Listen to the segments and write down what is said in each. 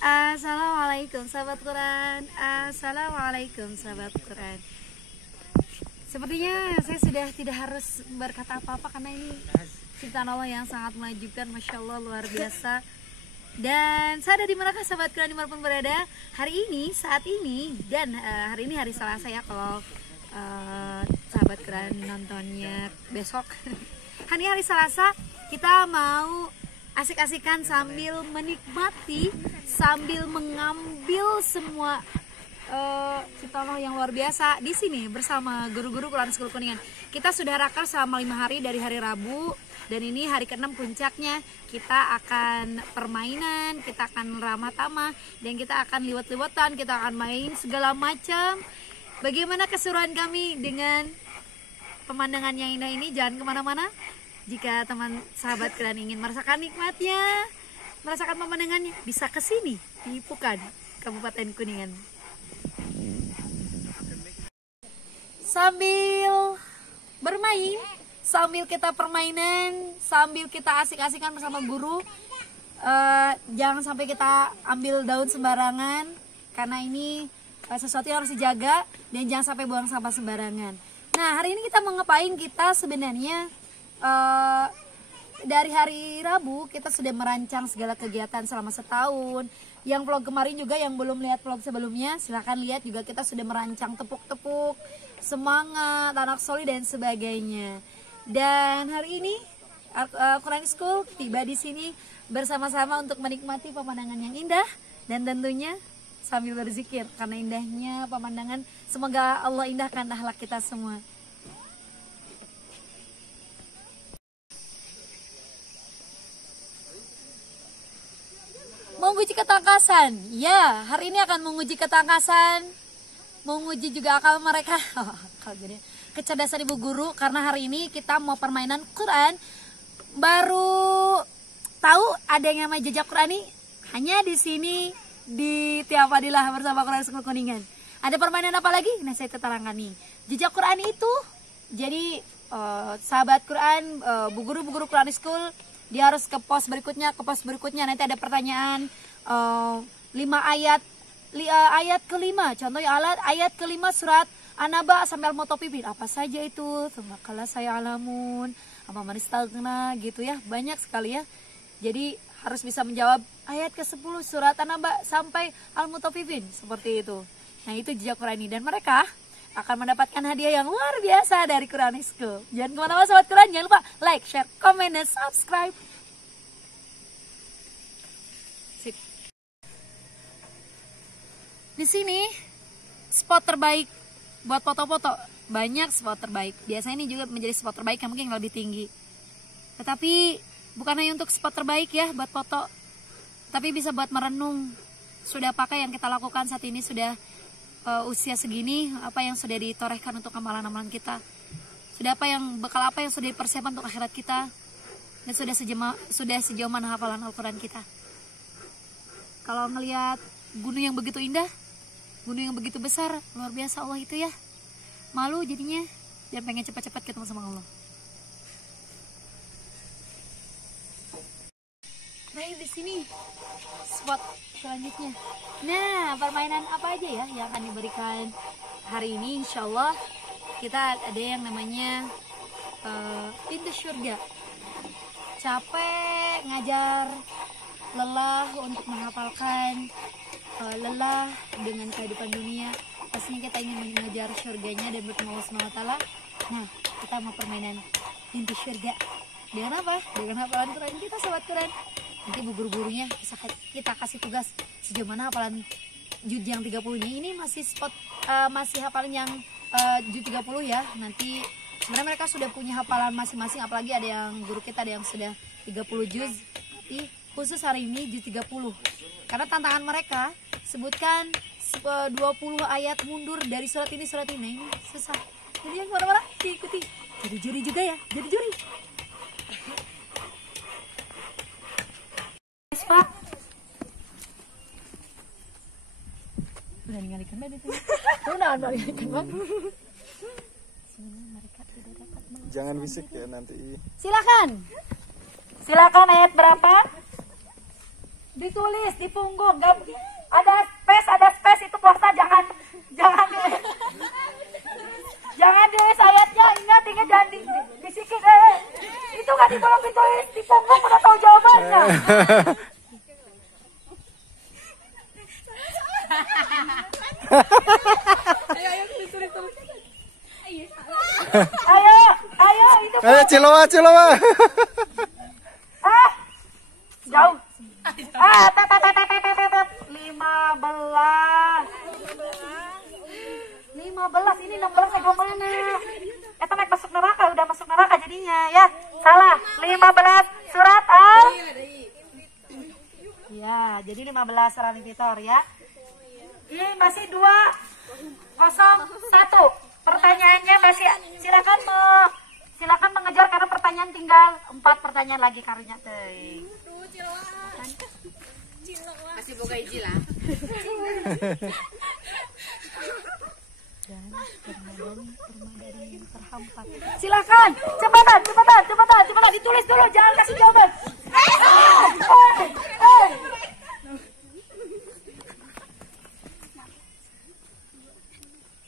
Assalamualaikum sahabat Quran. Assalamualaikum sahabat Quran. Sepertinya saya sudah tidak harus berkata apa-apa karena ini ciptaan Allah yang sangat menakjubkan, masya Allah, luar biasa. Dan saya ada di manakah sahabat Quran dimanapun berada hari ini, saat ini, dan hari ini hari Selasa ya kalau sahabat Quran nontonnya besok. Hari Selasa kita mau asik-asikan sambil menikmati, sambil mengambil semua ciptaan Allah yang luar biasa di sini bersama guru-guru Quran School Kuningan. Kita sudah rakar selama 5 hari dari hari Rabu dan ini hari ke-6 puncaknya. Kita akan permainan, kita akan ramah tamah dan kita akan liwat-liwatan, kita akan main segala macam. Bagaimana keseruan kami dengan pemandangan yang indah ini? Jangan kemana-mana. Jika teman sahabat kalian ingin merasakan nikmatnya, merasakan pemandangannya, bisa ke sini di Pukan, Kabupaten Kuningan. Sambil bermain, sambil kita permainan, sambil kita asik-asikan bersama guru, jangan sampai kita ambil daun sembarangan karena ini sesuatu yang harus dijaga, dan jangan sampai buang sampah sembarangan. Nah, hari ini kita mau ngapain? Kita sebenarnya dari hari Rabu kita sudah merancang segala kegiatan selama setahun. Yang vlog kemarin juga, yang belum lihat vlog sebelumnya, silahkan lihat juga. Kita sudah merancang tepuk-tepuk, semangat, anak soli dan sebagainya. Dan hari ini Quran School tiba di sini bersama-sama untuk menikmati pemandangan yang indah dan tentunya sambil berzikir karena indahnya pemandangan. Semoga Allah indahkan akhlak kita semua. Menguji ketangkasan, ya, hari ini akan menguji ketangkasan, menguji juga akal mereka, kecerdasan ibu guru, karena hari ini kita mau permainan Quran. Baru tahu ada yang namanya jejak Quran nih, hanya di sini di Tiafadilah bersama Quran School Kuningan. Ada permainan apa lagi? Nah, saya terangkan nih. Jejak Quran itu, jadi sahabat Quran, bu guru Quran School, dia harus ke pos berikutnya, nanti ada pertanyaan 5 ayat kelima, contohnya ayat kelima surat An-Naba sampai Al-Mutaffifin, apa saja itu? Semakala saya alamun, apa manistalna gitu ya, banyak sekali ya. Jadi harus bisa menjawab ayat ke-10 surat An-Naba sampai Al-Mutaffifin, seperti itu. Nah, itu jejak Quran ini, dan mereka akan mendapatkan hadiah yang luar biasa dari Quran School. Jangan kemana-mana sobat Quran, jangan lupa like, share, komen, dan subscribe. Sip. Di sini spot terbaik buat foto-foto, banyak spot terbaik. Biasanya ini juga menjadi spot terbaik yang mungkin lebih tinggi. Tetapi bukan hanya untuk spot terbaik ya buat foto, tapi bisa buat merenung. Sudah pakai yang kita lakukan saat ini, sudah usia segini, apa yang sudah ditorehkan untuk amalan-amalan kita, sudah bekal apa yang sudah dipersiapkan untuk akhirat kita, dan sudah sejauh mana hafalan Al-Quran kita. Kalau ngelihat gunung yang begitu indah, gunung yang begitu besar, luar biasa Allah itu ya, malu jadinya, dan pengen cepat-cepat ketemu sama Allah. Nah, di sini spot selanjutnya. Nah, permainan apa aja ya yang akan diberikan hari ini? Insya Allah kita ada yang namanya pintu surga. Capek ngajar, lelah untuk menghafalkan, lelah dengan kehidupan dunia, pastinya kita ingin mengejar surganya dan bertemu Allah SWT. Nah, kita mau permainan pintu surga. Dengan apa? Dengan hafalan Quran kita, sobat Quran. Nanti bu guru-gurunya kita kasih tugas sejauh mana hafalan juz yang 30-nya. Ini masih masih hafalan yang juz 30 ya. Nanti sebenarnya mereka sudah punya hafalan masing-masing, apalagi ada yang guru kita ada yang sudah 30 juz. Tapi khusus hari ini juz 30. Karena tantangan mereka sebutkan 20 ayat mundur dari surat ini. Nah, ini susah. Jadi yang kemana-mana diikuti. Jadi juri juga ya, jadi juri. Pak, udah ninggalkan Mbak itu. Udah ninggalkan Mbak. Jangan bisik ya nanti. Silakan ayat berapa? Ditulis di punggung. Ada space itu puasa, jangan ditulis ayatnya. Ingat jangan bisikin. Itu nggak ditolong ditulis di punggung, udah tahu jawabannya. Ayo itu. Ayo Cilowa. Jauh. 15 ini 16 saya mana? Eta naik masuk neraka, udah masuk neraka jadinya ya. Salah. 15 surat Al. Ya, jadi 15 surat Al-Fitor ya. Ini masih 201. Pertanyaannya masih silakan mengejar karena pertanyaan tinggal 4 pertanyaan lagi karunya teh. Masih boga hiji lah. Dan permadani yang terhampat. Silakan, cepetan ditulis dulu, jangan kasih jawaban.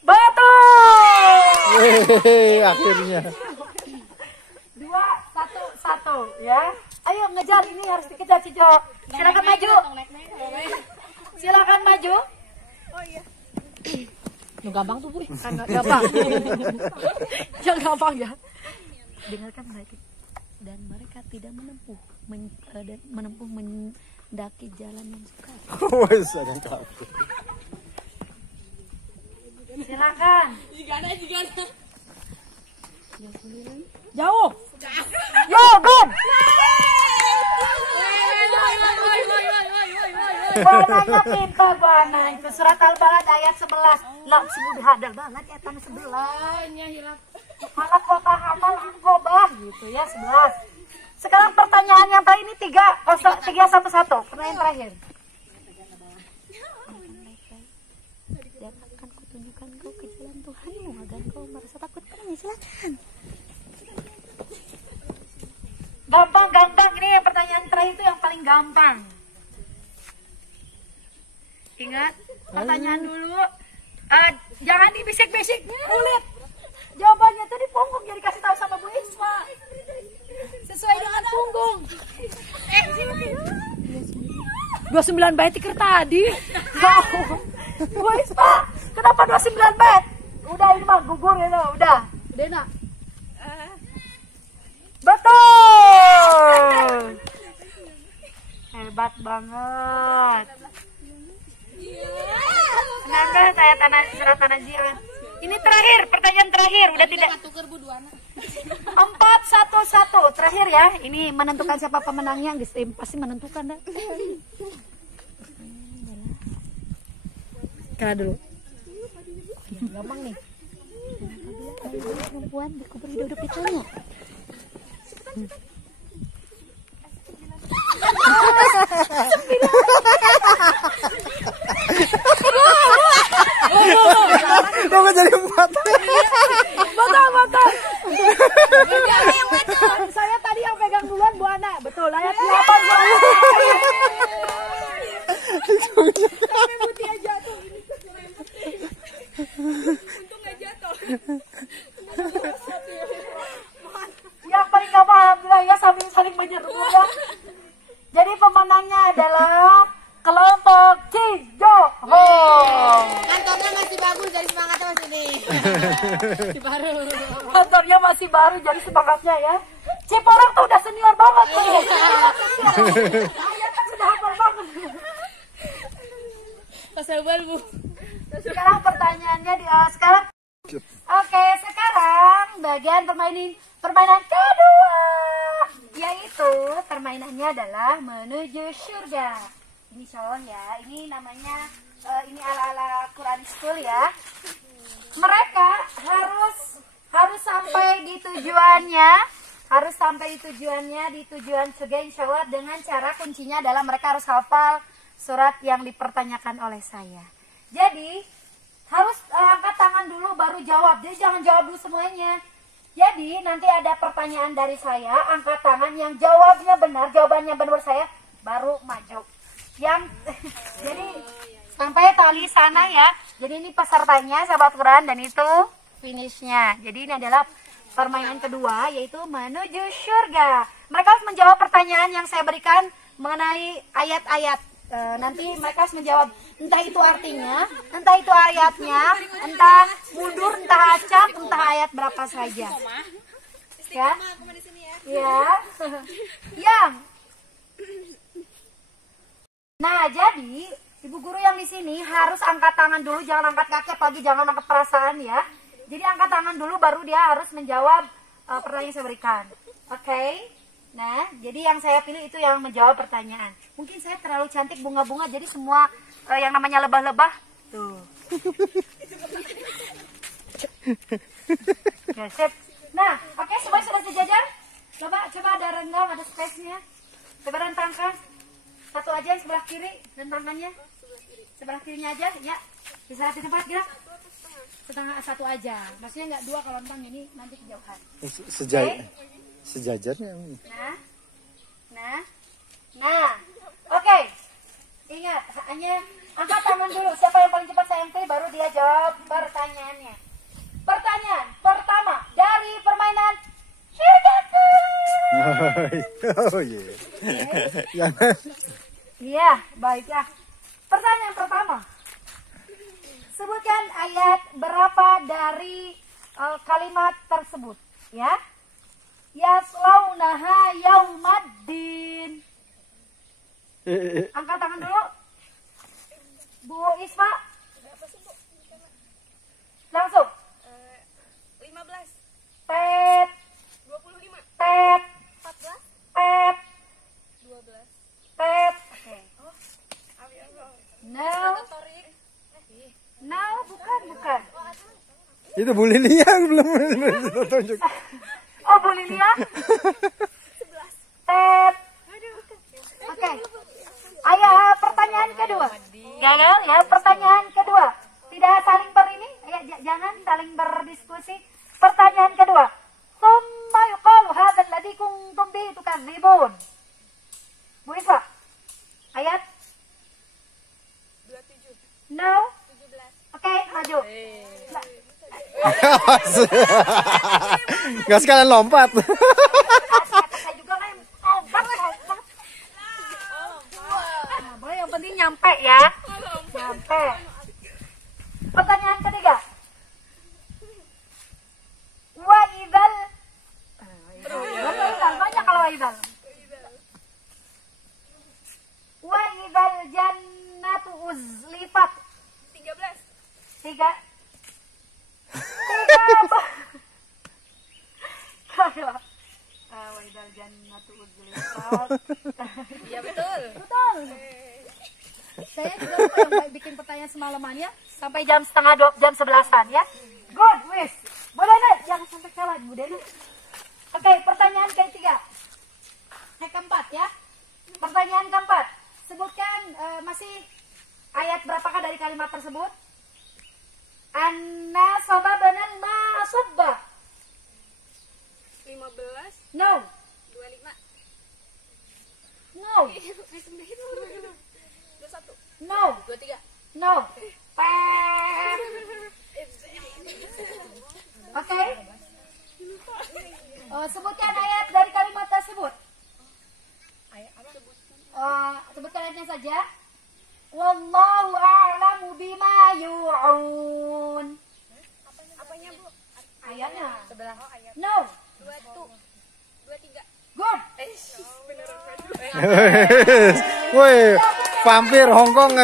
Betul. Akhirnya. 2-1 ya. Ayo ngejar, ini harus dikejar Cijo. Silakan maju. Silakan maju. Oh iya. Gampang tuh, Bu. Gampang. Yang gampang ya. Dengarkan baik. Dan mereka tidak menempuh mendaki jalan yang sukar. Wes ada takut. Silakan. Jigana. Jauh. Yo, Gun. Buananya pintar buana. Itu surat Al-Balad ayat 11. Lah, sudah hadal banget ya tanah 11. Malah kota hafal angkobah gitu ya 11. Sekarang pertanyaan yang tadi ini 311. Pertanyaan terakhir. Dan akan kutunjukkan kau ke jalan Tuhanmu agar kau merasa takut padanya. Silakan. Gampang. Ini yang pertanyaan terakhir itu yang paling gampang. Ingat, pertanyaan dulu. Jangan dibisik-bisik, kulit. Jawabannya tuh di punggung, jadi kasih tahu sama Bu Isma. Sesuai dengan punggung. 29 bait tikir tadi. Bu Isma, kenapa 29 bait? Udah ini mah gugur ya lo, udah. Dena. Betul. Hebat banget. Kenapa saya surat tanah jiran? Ini terakhir, pertanyaan terakhir, udah tidak. 4-1 terakhir ya. Ini menentukan siapa pemenangnya, guys. Pasti menentukan dah. Kena dulu. Gampang nih. Apabila perempuan dikubur hidup ditanya. Kok nggak jadi 4? Betul. Saya tadi yang pegang duluan Bu Ana. Betul. Ayat 8. Sampai Mutia jatuh. Untung nggak jatuh. Yang paling gampang alhamdulillah ya, sambil saling menyeru ya. Jadi pemenangnya adalah kelompok Cijoho. Kantornya masih bagus, dari semangatnya masih nih. Kantornya masih baru, jadi semangatnya ya. Ciporang tuh udah senior banget nih. Ayatnya sudah hafal banget. Kesebel Bu. Sekarang pertanyaannya sekarang. Oke, sekarang bagian permainan kedua, yaitu permainannya adalah menuju surga. Insya Allah ya, ini namanya ini ala-ala Quran School ya. Mereka harus sampai di tujuannya, di tujuan surga insya Allah, dengan cara kuncinya adalah mereka harus hafal surat yang dipertanyakan oleh saya. Jadi harus angkat tangan dulu baru jawab. Jadi jangan jawab dulu semuanya. Jadi nanti ada pertanyaan dari saya, angkat tangan yang jawabannya benar saya baru maju. Yang jadi sampai tali sana ya. Jadi ini pesertanya sahabat Quran dan itu finishnya. Jadi ini adalah permainan kedua yaitu menuju surga. Mereka harus menjawab pertanyaan yang saya berikan mengenai ayat-ayat. Nanti mereka harus menjawab entah itu artinya, entah itu ayatnya, entah mundur, entah acak, entah ayat berapa saja. Ya, ya, yang. Nah, jadi ibu guru yang di sini harus angkat tangan dulu, jangan angkat kaki, apalagi jangan angkat perasaan ya. Jadi angkat tangan dulu, baru dia harus menjawab pertanyaan yang saya berikan. Oke? Nah, jadi yang saya pilih itu yang menjawab pertanyaan. Mungkin saya terlalu cantik bunga-bunga, jadi semua yang namanya lebah-lebah tuh. Ya, sip. Nah, oke, semuanya sudah sejajar. Coba ada renggang, ada space-nya. Coba rentangkan. Satu aja yang sebelah kiri, rentangkannya. Sebelah kirinya aja, ya. Bisa di tempat gerak. Setengah satu aja. Maksudnya nggak dua kalau rentang ini nanti kejauhan. Sejajarnya. Nah. Oke. Ingat, hanya angkat tangan dulu. Siapa yang paling cepat saya angkat, baru dia jawab pertanyaannya. Pertanyaan pertama dari permainan Surgaku. Oh iya. Jangan. Iya, baiklah. Pertanyaan pertama. Sebutkan ayat berapa dari kalimat tersebut, ya. Yaslaunaha yaumaddin. Angkat tangan dulu. Bu Isma. Langsung. 15, Pep. 25, Pep. 14, Pep. 12. Pep. Oke. No. Torik. No, bukan. Itu Bu Lilia belum tunjuk. Oh, Bu Lilia. Pep. Oke. Ayo, pertanyaan kedua. Gagal ya, pertanyaan kedua. Tidak saling ini, ya, jangan saling berdiskusi. Pertanyaan kedua. Tsumma yuqalu hadzal ladzi kuntum bihi tukadzibun. Bu Isra. Ayat 27, no. 17. Oke, maju. Nggak sekalian lompat. Saya juga kan lompat. Nah, boleh yang penting nyampe ya. Nyampe. Pertanyaan ketiga. Wa idzal. Banyak kalau wa idzal. Wa idzal jannatu uzlifat. 13, Tiga. Wa idzal jannatu uzlifat. iya betul. Betul. Saya juga lupa yang bikin pertanyaan semalaman ya. Sampai jam setengah 2, jam 11-an ya. Good, wis. Bu Dena, jangan sampai kalah Bu Dena. Oke, pertanyaan ketiga. Keempat ya. Pertanyaan keempat. Sebutkan masih ayat berapakah dari kalimat tersebut? Anna sababanal ma'asubba. 15, No. 25. No. 21, No. 23. No. Oke. Sebutkan ayat dari kalimat tersebut. Sebutkan ayatnya saja. Wallahu a'lamu bima yu'un. Apanya, Bu? Ayatnya. Sebelah ayat. No. 23. Good. Beneran. Woi, vampir Hongkong.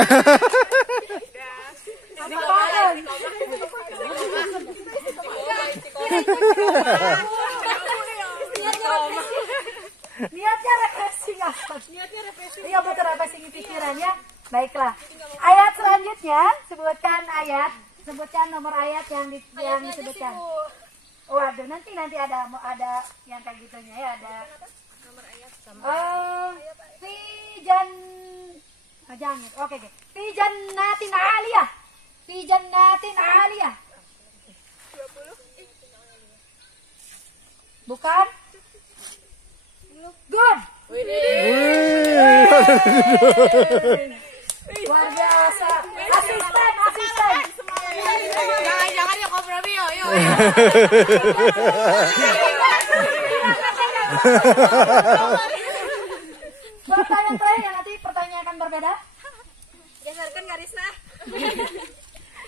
Niatnya refreshing. Iya betul, refreshing pikiran ya. Baiklah. Ayat selanjutnya, sebutkan ayat, sebutkan nomor ayat yang disebutkan. Waduh, nanti ada yang kayak gitunya ya, ada Nomor ayat fi jangan. Oke. Fi jannatin 'aliyah. Fi jannatin 'aliyah. 20. Bukan? Good. Luar biasa. Asisten. Jangan yuk kompromi yuk. Pertanyaan terakhir ya, nanti pertanyaan akan berbeda. Geserkan garisnya.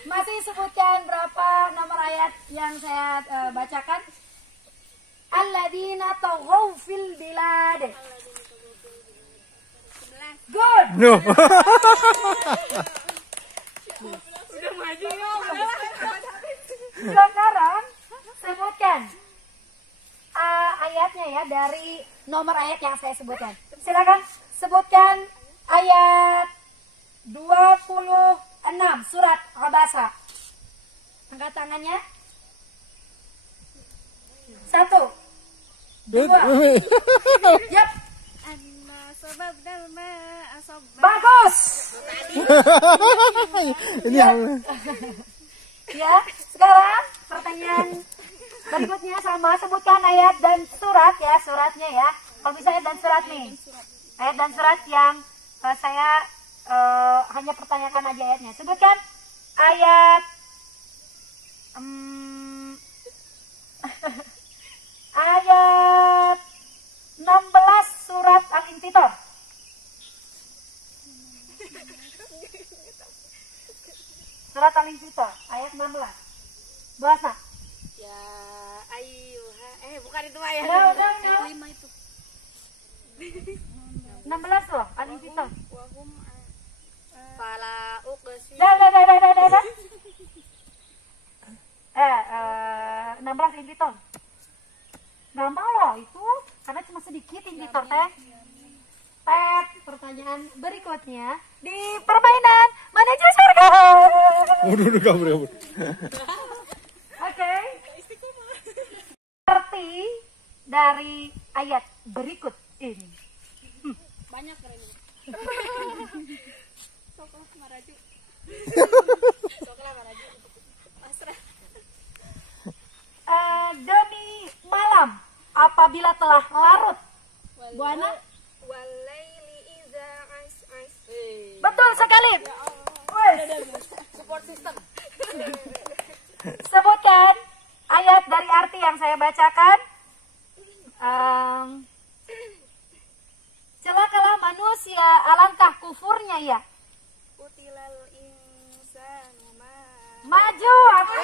Masih sebutkan berapa nomor ayat yang saya bacakan. Alladzina taghaw fil bilad. Good. No. Udah maju yuk. Sekarang sebutkan ayatnya ya dari nomor ayat yang saya sebutkan. Silakan sebutkan ayat 26 surat Abasa. Angkat tangannya. 1 2. Yap. Bagus. Ini yang Ya, sekarang pertanyaan berikutnya sama, sebutkan ayat dan surat ya, suratnya ya. Kalau bisa ayat dan surat nih. Ayat dan surat yang saya hanya pertanyakan aja ayatnya. Sebutkan ayat ayat 16 surat Al-Infitor. Surat Al-Infitor ayat 16. Bahasa. Ya ayyuha. Bukan itu ayat. Udah. 5 itu. 16 loh Al-Infitor. Wahum fala uqsi. Dah. 16 Infitor. Gampang loh itu, karena cuma sedikit Infitor teh. Pep, pertanyaan berikutnya di permainan menuju surga. udah kabur. Oke. Arti dari ayat berikut ini. Banyak keren ini. Soklah maraju. Soklah maraju. Pasrah. Demi malam apabila telah larut. Buana? Walaili iza as. Betul sekali. Support system. Sebutkan ayat dari arti yang saya bacakan. Celakalah manusia, alangkah kufurnya ya. Utilal insanu ma. Maju aku.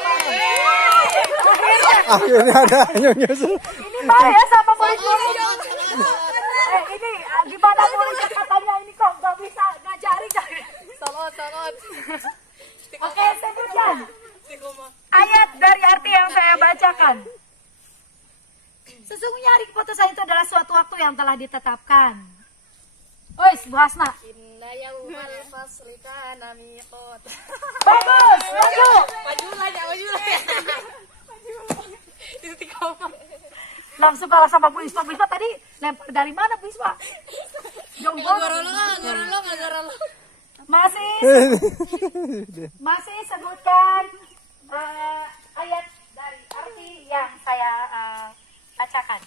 Akhirnya ada nyonya. Ini bahaya sama murid-murid. Ini gimana murid katanya ini kok nggak bisa ngajari. Salot. Oke, sebutkan ayat dari arti yang saya bacakan. Sesungguhnya hari keputusan itu adalah suatu waktu yang telah ditetapkan. Ois, Bu Hasna. Inna yaumal fasli kana miqat. Bagus, maju. Maju lah. Itu 3 Langsung kalah sama Bu Isma. Bu Isma tadi lempar dari mana Bu Isma? Jauh banget. Gorolo. Masih sebutkan ayat dari arti yang saya bacakan.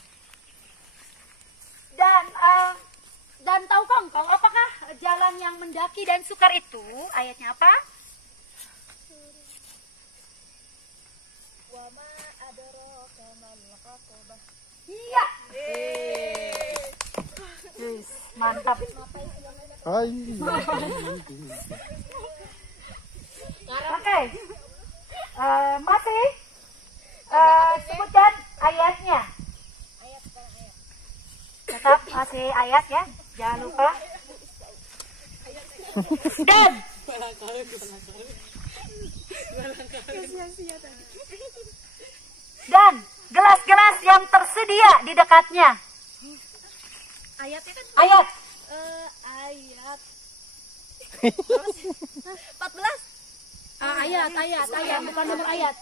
Dan tahukah engkau apakah jalan yang mendaki dan sukar itu? Ayatnya apa? Wa ma adraka mal aqabah. Iya. Yes, mantap. Hai. Oke. Masih sebutkan ayatnya. Tetap masih ayat ya. Jangan lupa. Dan gelas-gelas yang tersedia di dekatnya. Ayatnya kan Ayat. ayat 14. Ayat, bukan nomor ayat.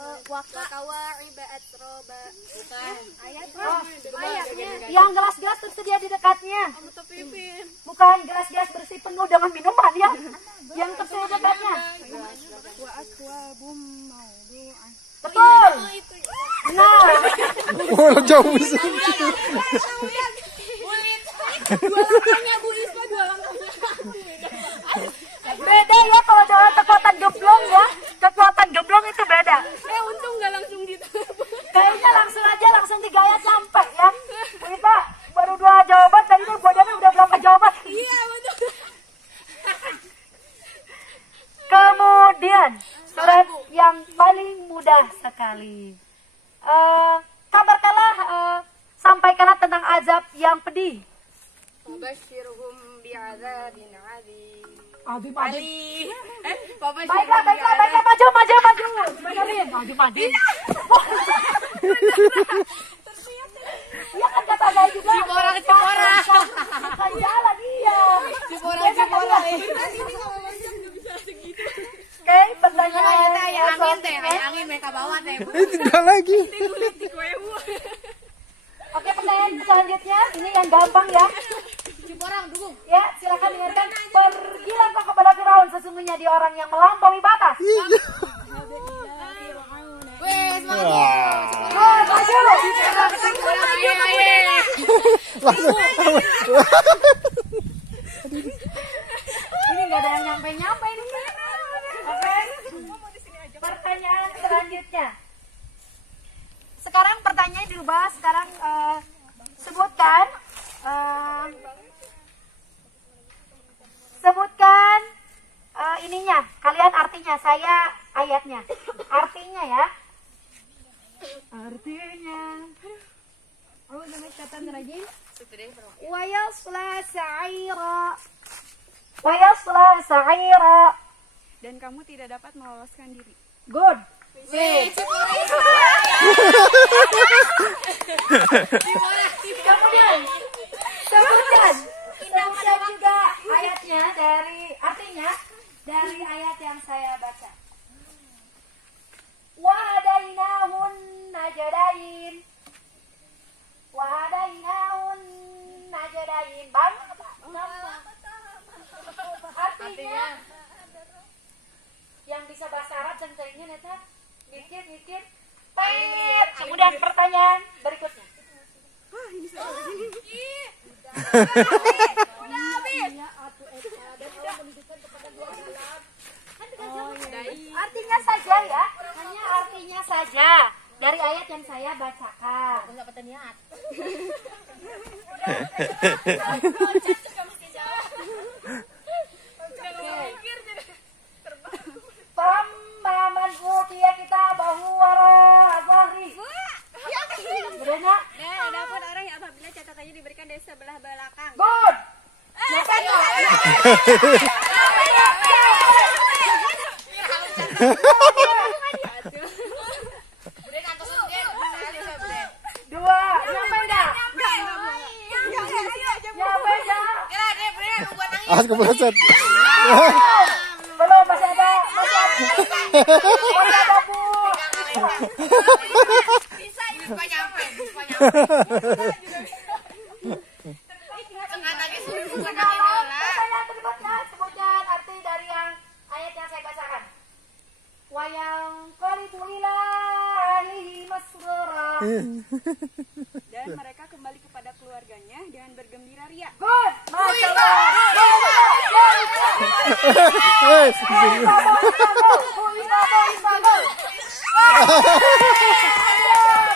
Wakawa ibaat roba. Bukan. Ayatnya. Yang gelas-gelas tersedia di dekatnya. Mutapipin. Bukan gelas-gelas bersih penuh dengan minuman ya. Yang tersedia di dekatnya. Wa akwabum maudu'ah. Betul. Itu. Nah, Oh, jauh bisa. Bulit. Dua langkahnya Bu Isma, dua langkahnya. Beda ya kalau dengan kekuatan gemblong ya. Kekuatan gemblong itu beda. Untung nggak langsung gitu. Kayaknya langsung aja langsung 3 ayat sampai ya. Kita baru 2 jawaban tadi tuh bodohnya udah berapa jawaban. Iya betul. Kemudian surat yang paling mudah sekali. Kabarkanlah, sampaikanlah tentang azab yang pedih. Basyirhum bi'adzabin adim. Adim. Baiklah, Maju. Benerin. Adim. Iya kan kata saya juga. Cipora. Bukan jalan iya. Cipora. Oke, pertanyaan. Ayah angin mereka bawa teh. Tidak lagi. Oke, pertanyaan selanjutnya ini yang gampang ya. Ciporang dukung. Ya, silakan dengarkan. Pergilah kau kepada Firaun, sesungguhnya dia orang yang melampaui batas. Wes, maju. Maju. Langsung. Ini nggak ada yang nyampe ini. Oke. Pertanyaan selanjutnya. Sekarang pertanyaan dirubah. Sekarang sebutkan ininya. Kalian artinya, saya ayatnya. Artinya ya. Artinya. Oh, namanya kata rajin. Wayasla sa'ira. Dan kamu tidak dapat meloloskan diri. Good. Kemudian sebutkan juga ayatnya dari ayat yang saya baca. Wahadainahun najdain. Bang. Artinya yang bisa bahasa Arab dan carinya neta mikir. Kemudian pertanyaan berikutnya. Artinya saja ya, hanya artinya saja dari ayat yang saya bacakan. Pemaman utia kita bahwa zahri. Benar? Dapat orang yang apabila catatannya diberikan dari sebelah belakang. Good. Nyampe nggak? Dua. Nyampe nggak? Nyampe nggak? As kepleset. Belum, masih ada Bu. Bisa ini supaya nyampe. Pertanyaan berikutnya, sebutkan arti dari yang ayat yang saya bacakan. Wayang qalibulillahi masrura. Dan mereka kembali kepada keluarganya dengan bergembira ria. Good. Masyaallah.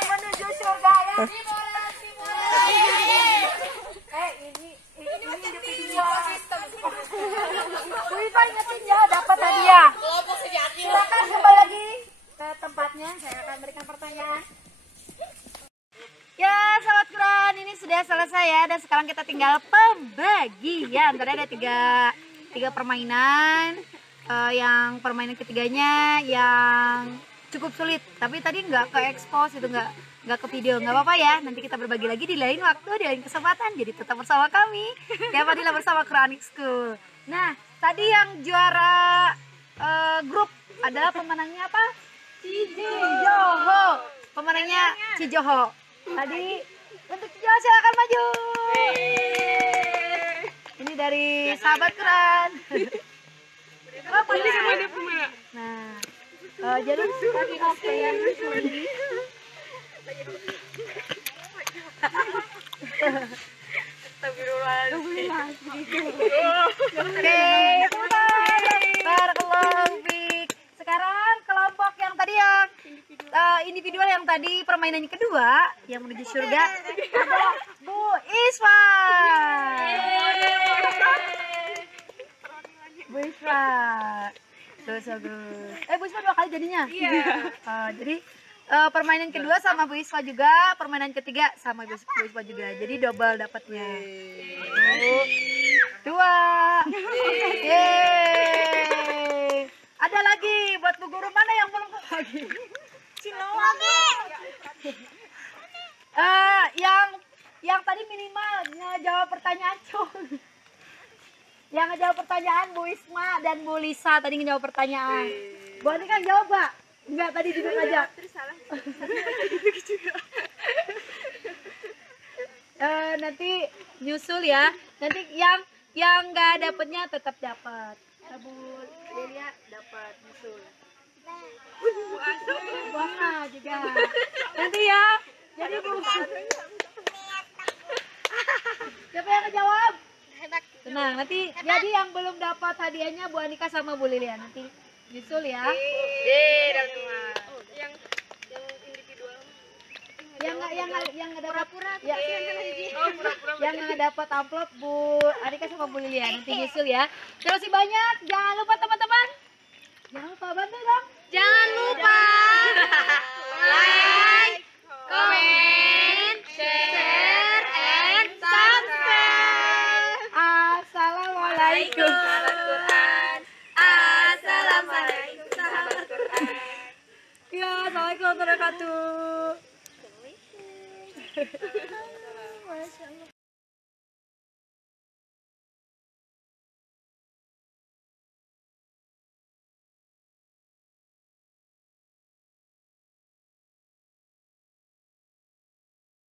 Menuju surga ya. Ini video. Wifa ingetin ya, dapat hadiah. Kelompok sejati. Silakan kembali lagi ke tempatnya. Saya akan berikan pertanyaan. Ya, sahabat Quran, ini sudah selesai ya. Dan sekarang kita tinggal pembagian. Tadi ada tiga permainan. Yang permainan ketiganya yang cukup sulit. Tapi tadi nggak ke expose, itu nggak ke video. Nggak apa-apa ya. Nanti kita berbagi lagi di lain waktu, di lain kesempatan. Jadi tetap bersama kami. Ya, Fadila bersama Quranic School. Nah, tadi yang juara grup adalah pemenangnya apa? Cijoho. Pemenangnya Cijoho. Tadi untuk Cijoho silakan maju. Ini dari sahabat Quran. Nah, jadi lagi ngapain? permainan yang kedua yang menuju surga adalah Bu Isfa. Bu Isfa. So good. Bu Isfa 2 kali jadinya. Jadi permainan kedua sama Bu Isfa juga, permainan ketiga sama Bu Isfa juga. Jadi double dapatnya. 1, 2. Yeay. Ada lagi buat Bu Guru, mana yang belum lagi? Yang tadi minimal ngejawab pertanyaan yang ngejawab pertanyaan Bu Isma dan Bu Lisa tadi ngejawab pertanyaan. Bu Ani kan jawab, Pak? Enggak, tadi duduk aja. Terus salah. Nanti nyusul ya. Nanti yang nggak dapetnya tetap dapat. Bu Lilia dapat nyusul. Buana juga. Nanti ya. Jadi Bu. Siapa yang ngejawab? Tenang, nanti jadi yang belum dapat hadiahnya Bu Anika sama Bu Lilia nanti nyusul ya. Yang nggak dapat ya, yang nggak dapat amplop Bu Anika sama Bu Lilia nanti nyusul ya. Terima kasih banyak. Jangan lupa teman-teman. Jangan lupa bantu dong. Jangan lupa like, comment, share, and subscribe. Assalamualaikum. Assalamualaikum sahabat Quran. Ya, assalamualaikum warahmatullahi wabarakatuh.